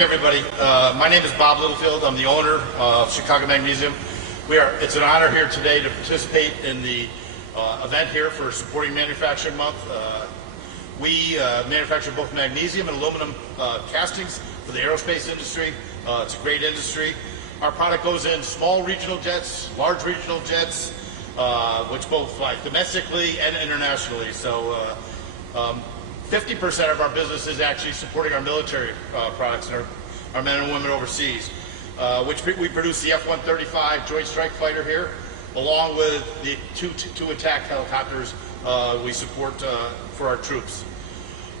Everybody, my name is Bob Littlefield. I'm the owner of Chicago Magnesium. It's an honor here today to participate in the event here for Supporting Manufacturing Month. We manufacture both magnesium and aluminum castings for the aerospace industry. It's a great industry. Our product goes in small regional jets, large regional jets, which both fly domestically and internationally. So 50% of our business is actually supporting our military products and our men and women overseas, which we produce the F-135 Joint Strike Fighter here, along with the two attack helicopters we support for our troops.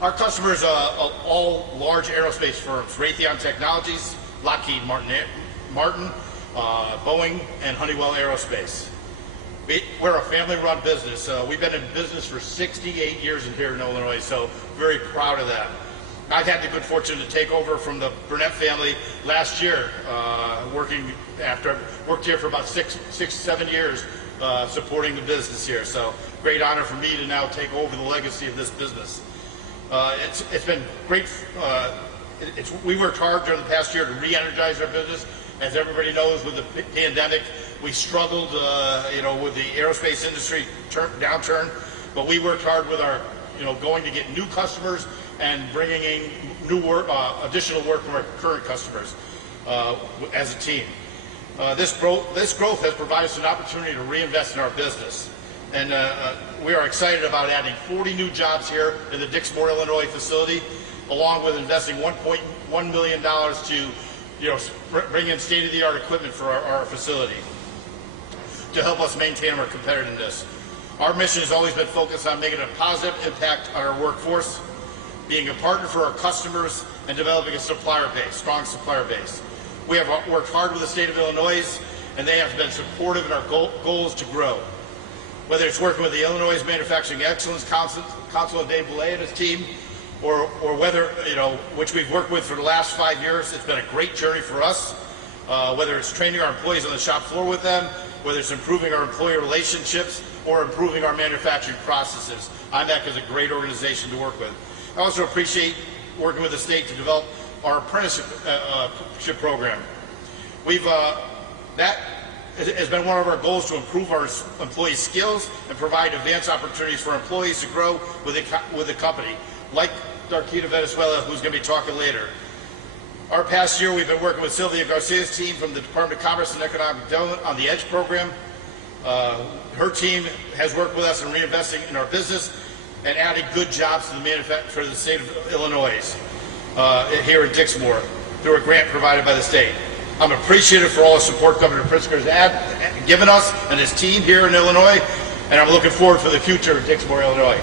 Our customers are all large aerospace firms: Raytheon Technologies, Lockheed Martin, Boeing, and Honeywell Aerospace. We're a family-run business. We've been in business for 68 years here in Illinois, so very proud of that. I've had the good fortune to take over from the Burnett family last year, worked here for about 7 years, supporting the business here. So great honor for me to now take over the legacy of this business. It's been great. We worked hard during the past year to re-energize our business. As everybody knows, with the pandemic, we struggled, with the aerospace industry downturn. But we worked hard with our, going to get new customers and bringing in new work, additional work from our current customers as a team. This growth has provided us an opportunity to reinvest in our business, and we are excited about adding 40 new jobs here in the Dixmoor, Illinois facility, along with investing $1.1 million to bring in state-of-the-art equipment for our facility to help us maintain our competitiveness. Our mission has always been focused on making a positive impact on our workforce, being a partner for our customers, and developing a strong supplier base. We have worked hard with the state of Illinois, and they have been supportive in our goals to grow. Whether it's working with the Illinois Manufacturing Excellence Council and Dave Boulay and his team, or whether, which we've worked with for the last 5 years, it's been a great journey for us. Whether it's training our employees on the shop floor with them, whether it's improving our employee relationships, or improving our manufacturing processes, IMAC is a great organization to work with. I also appreciate working with the state to develop our apprenticeship program. That has been one of our goals, to improve our employee skills and provide advanced opportunities for employees to grow with the company, like Darkita Venezuela, who's going to be talking later. Our past year, we've been working with Sylvia Garcia's team from the Department of Commerce and Economic Development on the EDGE program. Her team has worked with us in reinvesting in our business and adding good jobs to the state of Illinois here in Dixmoor through a grant provided by the state. I'm appreciative for all the support Governor Pritzker has given us and his team here in Illinois, and I'm looking forward for the future of Dixmoor, Illinois.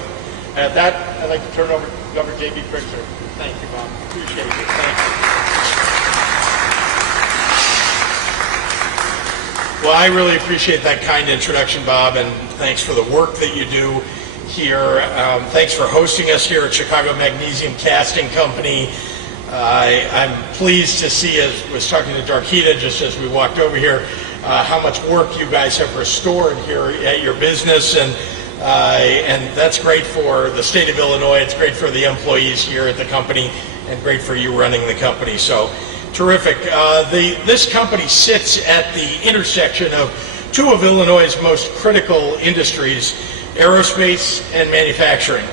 And at that, I'd like to turn it over to Governor J.B. Pritzker. Thank you, Bob. Appreciate it. Thank you. Well, I really appreciate that kind introduction, Bob, and thanks for the work that you do here. Thanks for hosting us here at Chicago Magnesium Casting Company. I'm pleased to see, as I was talking to Darkita just as we walked over here, how much work you guys have restored here at your business, and that's great for the state of Illinois. It's great for the employees here at the company, and great for you running the company. So terrific. This company sits at the intersection of two of Illinois' most critical industries, aerospace and manufacturing.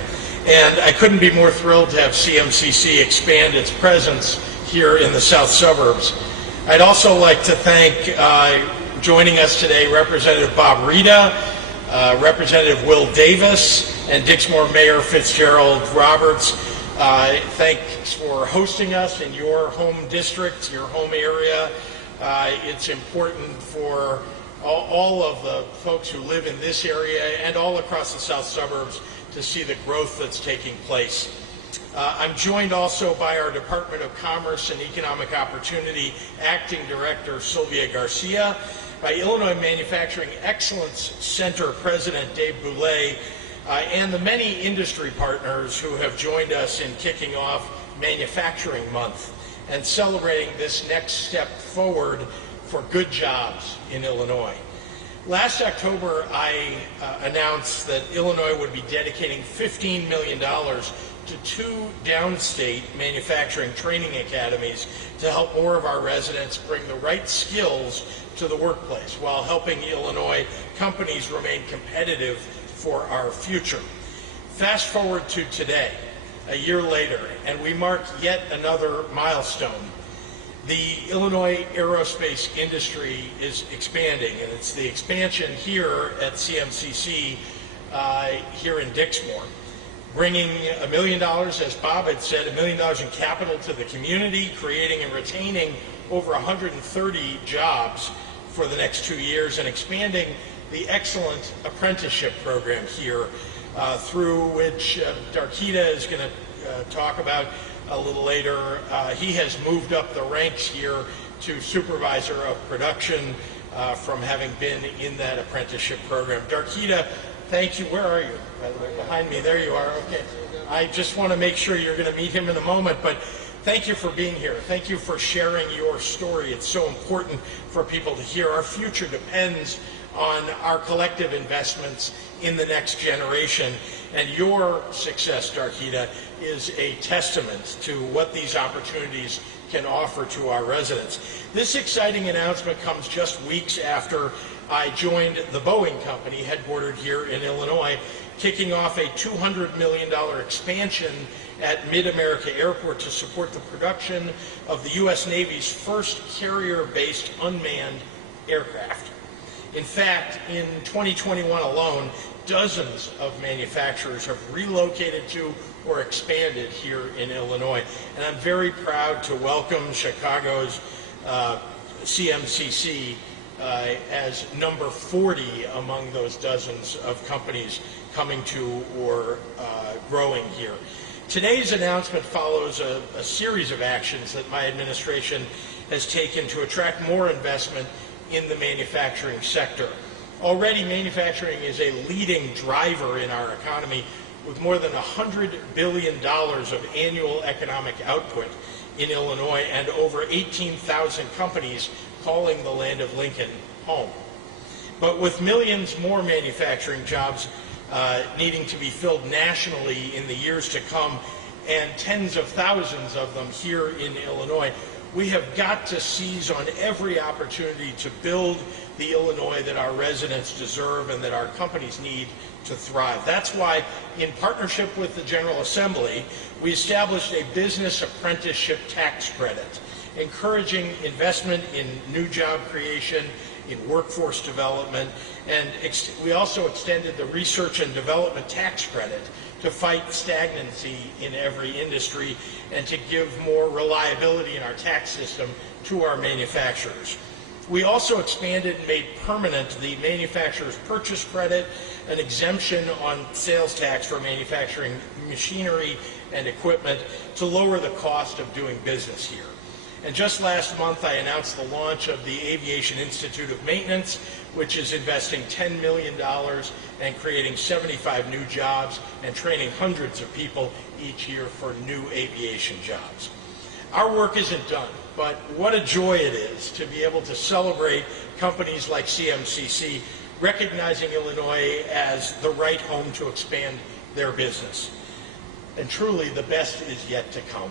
And I couldn't be more thrilled to have CMCC expand its presence here in the south suburbs. I'd also like to thank, joining us today, Representative Bob Rita, Representative Will Davis, and Dixmoor Mayor Fitzgerald Roberts. Thanks for hosting us in your home district, your home area. It's important for all of the folks who live in this area and all across the south suburbs to see the growth that's taking place. I'm joined also by our Department of Commerce and Economic Opportunity Acting Director Sylvia Garcia, by Illinois Manufacturing Excellence Center President Dave Boulay, and the many industry partners who have joined us in kicking off Manufacturing Month and celebrating this next step forward for good jobs in Illinois. Last October, I announced that Illinois would be dedicating $15 million to 2 downstate manufacturing training academies to help more of our residents bring the right skills to the workplace while helping Illinois companies remain competitive for our future. Fast forward to today, a year later, and we mark yet another milestone. The Illinois aerospace industry is expanding, and it's the expansion here at CMCC here in Dixmoor, bringing $1 million, as Bob had said, $1 million in capital to the community, creating and retaining over 130 jobs for the next 2 years, and expanding the excellent apprenticeship program here, through which Darkita is going to talk about a little later. He has moved up the ranks here to supervisor of production from having been in that apprenticeship program. Darkita, thank you. Where are you? By the way, behind me. There you are. Okay. I just want to make sure you're going to meet him in a moment, but thank you for being here. Thank you for sharing your story. It's so important for people to hear. Our future depends on our collective investments in the next generation, and your success, Darkita, is a testament to what these opportunities can offer to our residents. This exciting announcement comes just weeks after I joined the Boeing company, headquartered here in Illinois, kicking off a $200 million expansion at Mid-America Airport to support the production of the U.S. Navy's first carrier-based unmanned aircraft. In fact, in 2021 alone, dozens of manufacturers have relocated to or expanded here in Illinois. And I'm very proud to welcome Chicago's CMCC as number 40 among those dozens of companies coming to or growing here. Today's announcement follows a series of actions that my administration has taken to attract more investment in the manufacturing sector. Already, manufacturing is a leading driver in our economy, with more than $100 billion of annual economic output in Illinois and over 18,000 companies calling the land of Lincoln home. But with millions more manufacturing jobs needing to be filled nationally in the years to come, and tens of thousands of them here in Illinois, we have got to seize on every opportunity to build the Illinois that our residents deserve and that our companies need to thrive. That's why, in partnership with the General Assembly, we established a business apprenticeship tax credit, encouraging investment in new job creation, in workforce development, and we also extended the research and development tax credit to fight stagnancy in every industry and to give more reliability in our tax system to our manufacturers. We also expanded and made permanent the manufacturer's purchase credit, an exemption on sales tax for manufacturing machinery and equipment to lower the cost of doing business here. And just last month, I announced the launch of the Aviation Institute of Maintenance, which is investing $10 million and creating 75 new jobs and training hundreds of people each year for new aviation jobs. Our work isn't done, but what a joy it is to be able to celebrate companies like CMCC recognizing Illinois as the right home to expand their business. And truly, the best is yet to come.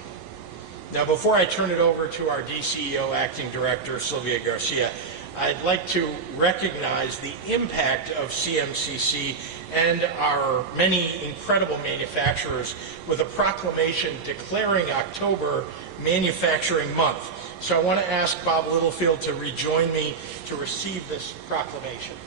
Now, before I turn it over to our DCEO Acting Director, Sylvia Garcia, I'd like to recognize the impact of CMCC and our many incredible manufacturers with a proclamation declaring October Manufacturing Month. So I want to ask Bob Littlefield to rejoin me to receive this proclamation.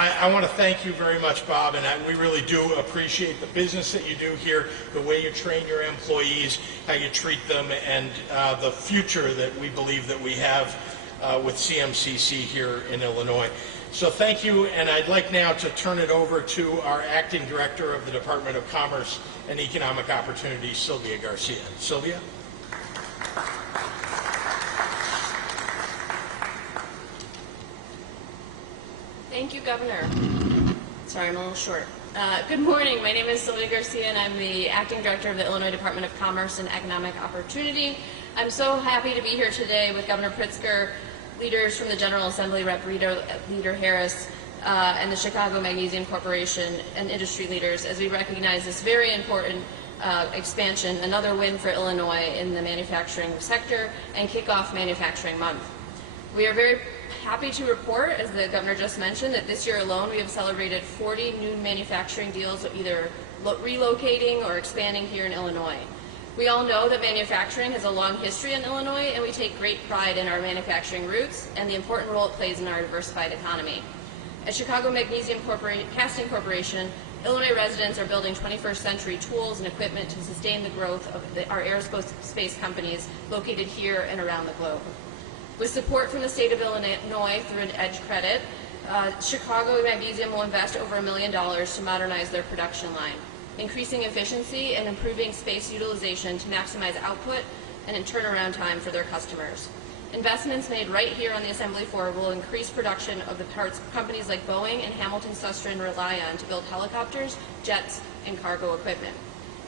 I want to thank you very much, Bob, and we really do appreciate the business that you do here, the way you train your employees, how you treat them, and the future that we believe that we have with CMCC here in Illinois. So thank you, and I'd like now to turn it over to our Acting Director of the Department of Commerce and Economic Opportunity, Sylvia Garcia. Sylvia? Thank you, Governor. Sorry, I'm a little short. Good morning. My name is Sylvia Garcia, and I'm the Acting Director of the Illinois Department of Commerce and Economic Opportunity. I'm so happy to be here today with Governor Pritzker leaders from the General Assembly, Rep. Leader Harris, and the Chicago Magnesium Corporation and industry leaders as we recognize this very important expansion, another win for Illinois in the manufacturing sector, and kick off Manufacturing Month. We are very happy to report, as the governor just mentioned, that this year alone we have celebrated 40 new manufacturing deals, either relocating or expanding here in Illinois. We all know that manufacturing has a long history in Illinois, and we take great pride in our manufacturing roots and the important role it plays in our diversified economy. At Chicago Magnesium Casting Corporation, Illinois residents are building 21st century tools and equipment to sustain the growth of our aerospace companies located here and around the globe. With support from the state of Illinois through an EDGE credit, Chicago Magnesium will invest over $1 million to modernize their production line, increasing efficiency and improving space utilization to maximize output and turnaround time for their customers. Investments made right here on the assembly floor will increase production of the parts companies like Boeing and Hamilton Susteren rely on to build helicopters, jets, and cargo equipment.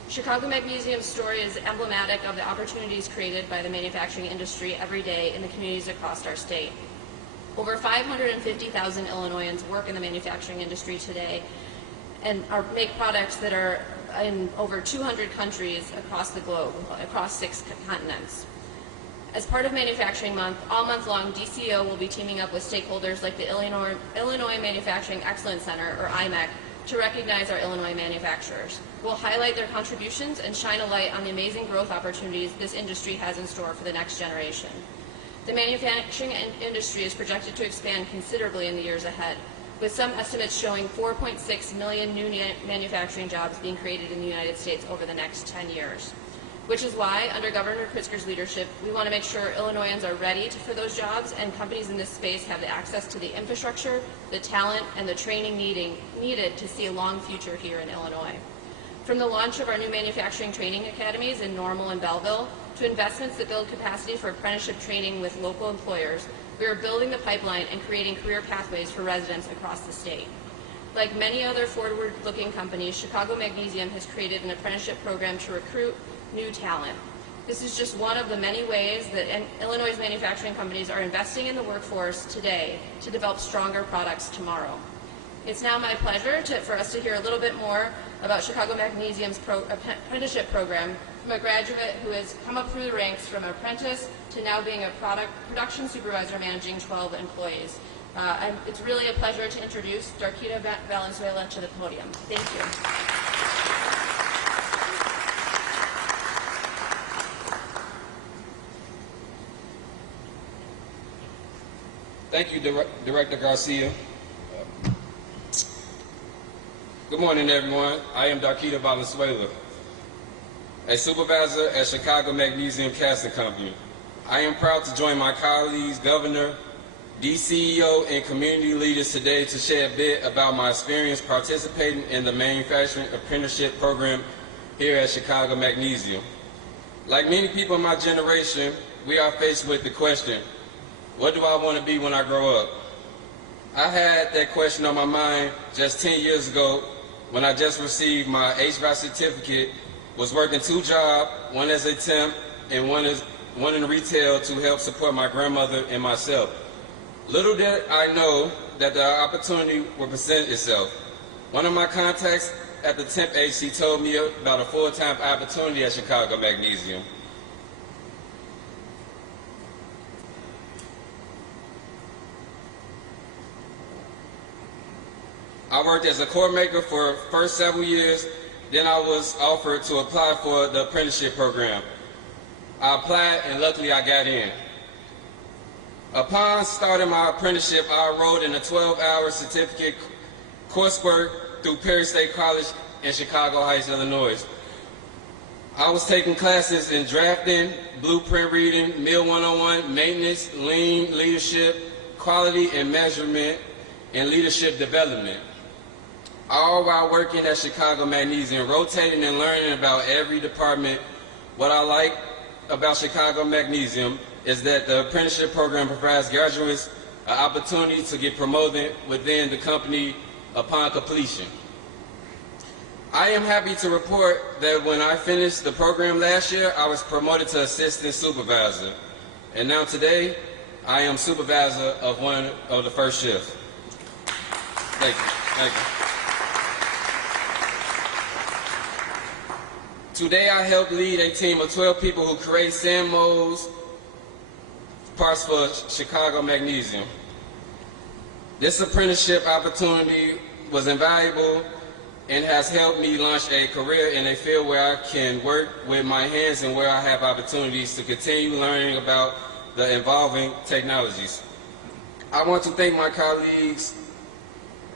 Chicago Magnesium's story is emblematic of the opportunities created by the manufacturing industry every day in the communities across our state. Over 550,000 Illinoisans work in the manufacturing industry today and make products that are in over 200 countries across the globe, across 6 continents. As part of Manufacturing Month, all month long, DCO will be teaming up with stakeholders like the Illinois Manufacturing Excellence Center, or IMEC, to recognize our Illinois manufacturers. We'll highlight their contributions and shine a light on the amazing growth opportunities this industry has in store for the next generation. The manufacturing industry is projected to expand considerably in the years ahead, with some estimates showing 4.6 million new manufacturing jobs being created in the United States over the next 10 years. Which is why, under Governor Pritzker's leadership, we want to make sure Illinoisans are ready for those jobs and companies in this space have the access to the infrastructure, the talent, and the training needed to see a long future here in Illinois. From the launch of our new manufacturing training academies in Normal and Belleville, to investments that build capacity for apprenticeship training with local employers, we are building the pipeline and creating career pathways for residents across the state. Like many other forward-looking companies, Chicago Magnesium has created an apprenticeship program to recruit new talent. This is just one of the many ways that Illinois' manufacturing companies are investing in the workforce today to develop stronger products tomorrow. It's now my pleasure for us to hear a little bit more about Chicago Magnesium's apprenticeship program from a graduate who has come up through the ranks from apprentice to now being a production supervisor managing 12 employees. It's really a pleasure to introduce Darquita Valenzuela to the podium. Thank you. Thank you, Director Garcia. Good morning, everyone. I am Darquita Valenzuela, a supervisor at Chicago Magnesium Casting Company. I am proud to join my colleagues, Governor, DCEO, and community leaders today to share a bit about my experience participating in the Manufacturing Apprenticeship Program here at Chicago Magnesium. Like many people in my generation, we are faced with the question, what do I want to be when I grow up? I had that question on my mind just 10 years ago when I just received my HVAC certificate, was working 2 jobs, one as a temp and one in retail to help support my grandmother and myself. Little did I know that the opportunity would present itself. One of my contacts at the temp agency told me about a full-time opportunity at Chicago Magnesium. I worked as a core maker for the first several years, then I was offered to apply for the apprenticeship program. I applied and luckily I got in. Upon starting my apprenticeship, I enrolled in a 12-hour certificate coursework through Perry State College in Chicago Heights, Illinois. I was taking classes in drafting, blueprint reading, Mill 101, maintenance, lean, leadership, quality and measurement, and leadership development. All while working at Chicago Magnesium, rotating and learning about every department. What I like about Chicago Magnesium is that the apprenticeship program provides graduates an opportunity to get promoted within the company upon completion. I am happy to report that when I finished the program last year, I was promoted to assistant supervisor. And now today, I am supervisor of one of the first shift. Thank you. Thank you. Today I help lead a team of 12 people who create sand molds parts for Chicago Magnesium. This apprenticeship opportunity was invaluable and has helped me launch a career in a field where I can work with my hands and where I have opportunities to continue learning about the evolving technologies. I want to thank my colleagues.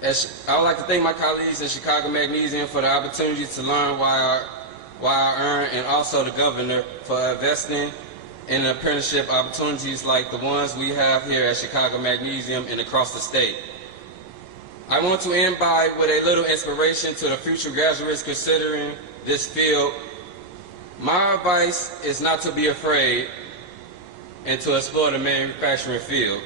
I would like to thank my colleagues at Chicago Magnesium for the opportunity to learn while I earn, and also the governor for investing in apprenticeship opportunities like the ones we have here at Chicago Magnesium and across the state. I want to end by with a little inspiration to the future graduates considering this field. My advice is not to be afraid and to explore the manufacturing field.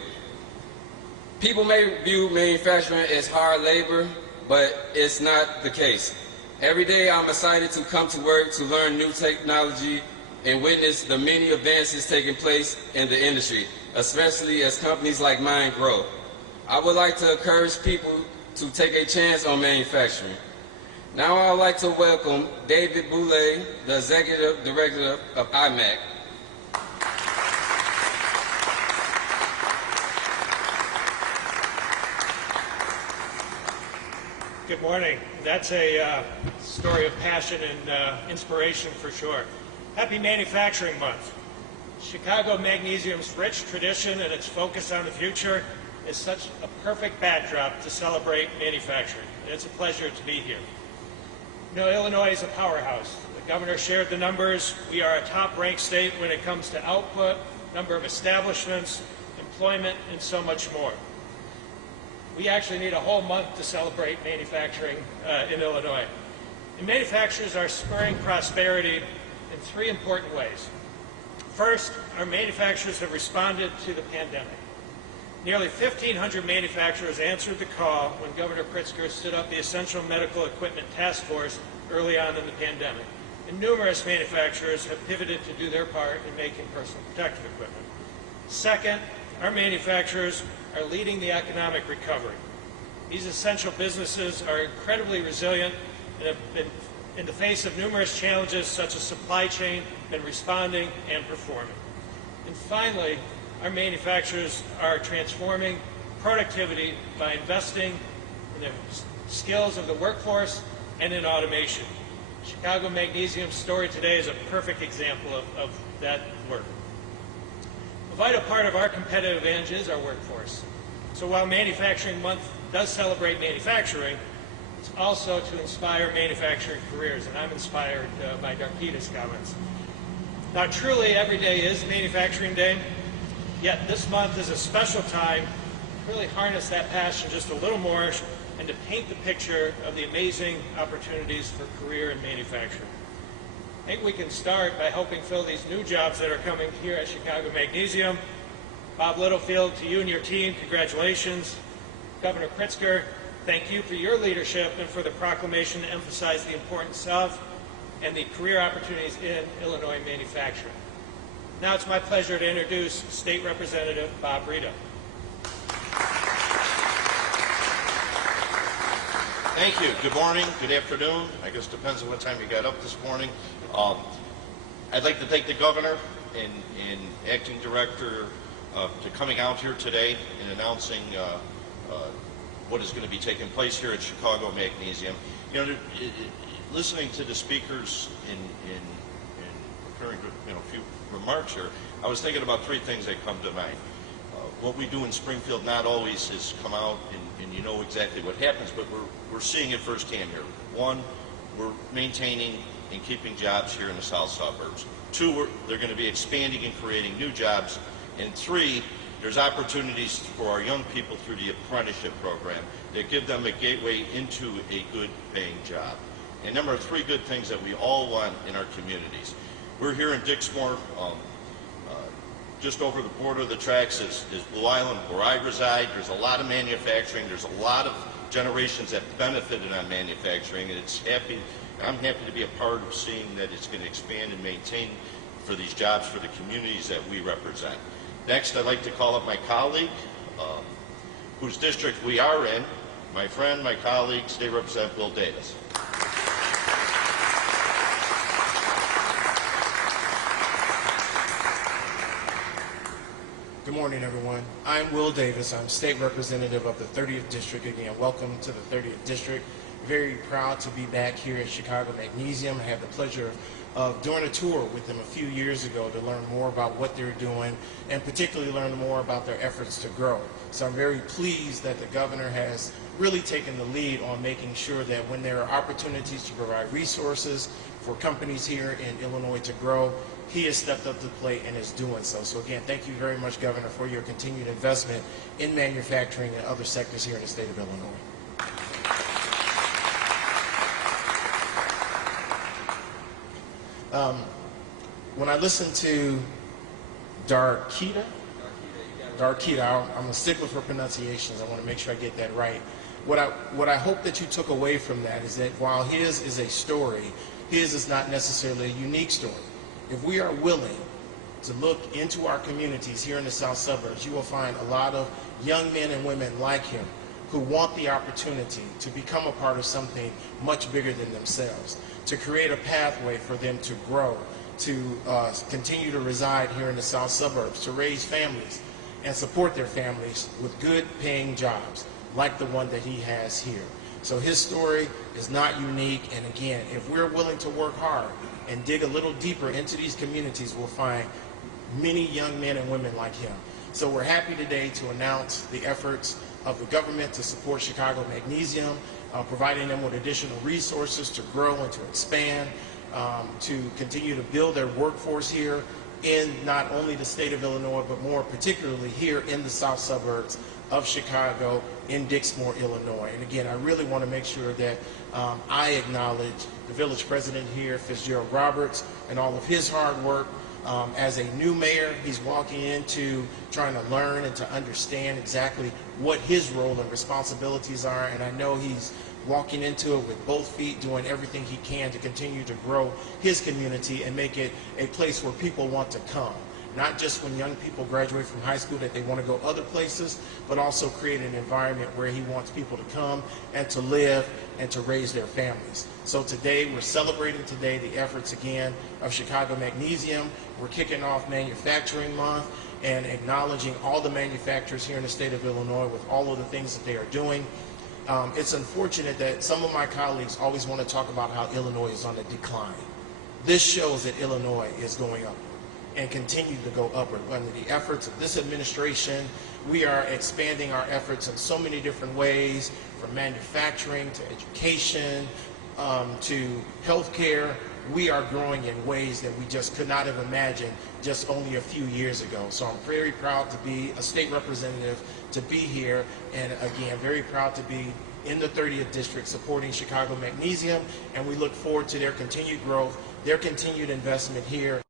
People may view manufacturing as hard labor, but it's not the case. Every day I'm excited to come to work to learn new technology and witness the many advances taking place in the industry, especially as companies like mine grow. I would like to encourage people to take a chance on manufacturing. Now I would like to welcome David Boulay, the Executive Director of IMAC. Good morning. That's a story of passion and inspiration for sure. Happy Manufacturing Month. Chicago Magnesium's rich tradition and its focus on the future is such a perfect backdrop to celebrate manufacturing. And it's a pleasure to be here. You know, Illinois is a powerhouse. The governor shared the numbers. We are a top-ranked state when it comes to output, number of establishments, employment, and so much more. We actually need a whole month to celebrate manufacturing in Illinois. And manufacturers are spurring prosperity in three important ways. First, our manufacturers have responded to the pandemic. Nearly 1,500 manufacturers answered the call when Governor Pritzker stood up the Essential Medical Equipment Task Force early on in the pandemic. And numerous manufacturers have pivoted to do their part in making personal protective equipment. Second, our manufacturers are leading the economic recovery. These essential businesses are incredibly resilient and have been, in the face of numerous challenges such as supply chain, been responding and performing. And finally, our manufacturers are transforming productivity by investing in the skills of the workforce and in automation. Chicago Magnesium's story today is a perfect example of that work. A vital part of our competitive advantage is our workforce. So while Manufacturing Month does celebrate manufacturing, it's also to inspire manufacturing careers, and I'm inspired by Darkita's comments. Now, truly, every day is Manufacturing Day, yet this month is a special time to really harness that passion just a little more and to paint the picture of the amazing opportunities for career in manufacturing. I think we can start by helping fill these new jobs that are coming here at Chicago Magnesium. Bob Littlefield, to you and your team, congratulations. Governor Pritzker, thank you for your leadership and for the proclamation to emphasize the importance of and the career opportunities in Illinois manufacturing. Now it's my pleasure to introduce State Representative Bob Rita. Thank you. Good morning, good afternoon. I guess it depends on what time you got up this morning. I'd like to thank the governor and acting director to coming out here today and announcing what is going to be taking place here at Chicago Magnesium. You know, listening to the speakers in preparing a few remarks here, I was thinking about three things that come to mind. What we do in Springfield not always has come out and you know exactly what happens, but we're seeing it firsthand here. One, we're maintaining and keeping jobs here in the south suburbs. Two, they're going to be expanding and creating new jobs. And three, there's opportunities for our young people through the apprenticeship program that give them a gateway into a good paying job. And number three good things that we all want in our communities. We're here in Dixmoor, just over the border of the tracks is Blue Island, where I reside. There's a lot of manufacturing. There's a lot of generations that benefited on manufacturing, and I'm happy to be a part of seeing that it's going to expand and maintain for these jobs for the communities that we represent. Next, I'd like to call up my colleague, whose district we are in, my friend, my colleague, State Representative Will Davis. Good morning, everyone. I'm Will Davis. I'm State Representative of the 30th District. Again, welcome to the 30th District. Very proud to be back here at Chicago Magnesium. I had the pleasure of doing a tour with them a few years ago to learn more about what they're doing and particularly learn more about their efforts to grow. So I'm very pleased that the governor has really taken the lead on making sure that when there are opportunities to provide resources for companies here in Illinois to grow, he has stepped up to the plate and is doing so. So again, thank you very much, Governor, for your continued investment in manufacturing and other sectors here in the state of Illinois. When I listen to Darkita, I'm going to stick with her pronunciations. I want to make sure I get that right. What I hope that you took away from that is that while his is a story, his is not necessarily a unique story. If we are willing to look into our communities here in the south suburbs, you will find a lot of young men and women like him who want the opportunity to become a part of something much bigger than themselves, to create a pathway for them to grow, to continue to reside here in the south suburbs, to raise families and support their families with good paying jobs like the one that he has here. So his story is not unique, and again, if we're willing to work hard and dig a little deeper into these communities, we'll find many young men and women like him. So we're happy today to announce the efforts of the government to support Chicago Magnesium, providing them with additional resources to grow and to expand, to continue to build their workforce here in not only the state of Illinois, but more particularly here in the south suburbs of Chicago in Dixmoor, Illinois. And again, I really want to make sure that I acknowledge the village president here, Fitzgerald Roberts, and all of his hard work. As a new mayor, he's walking into trying to learn and to understand exactly what his role and responsibilities are, and I know he's walking into it with both feet, doing everything he can to continue to grow his community and make it a place where people want to come. Not just when young people graduate from high school that they want to go other places, but also create an environment where he wants people to come and to live and to raise their families. So today, we're celebrating today the efforts again of Chicago Magnesium. We're kicking off Manufacturing Month and acknowledging all the manufacturers here in the state of Illinois with all of the things that they are doing. It's unfortunate that some of my colleagues always want to talk about how Illinois is on the decline. This shows that Illinois is going up and continue to go upward. Under the efforts of this administration, we are expanding our efforts in so many different ways, from manufacturing to education to healthcare. We are growing in ways that we just could not have imagined just only a few years ago. So I'm very proud to be a state representative, to be here, and again, very proud to be in the 30th District supporting Chicago Magnesium, and we look forward to their continued growth, their continued investment here.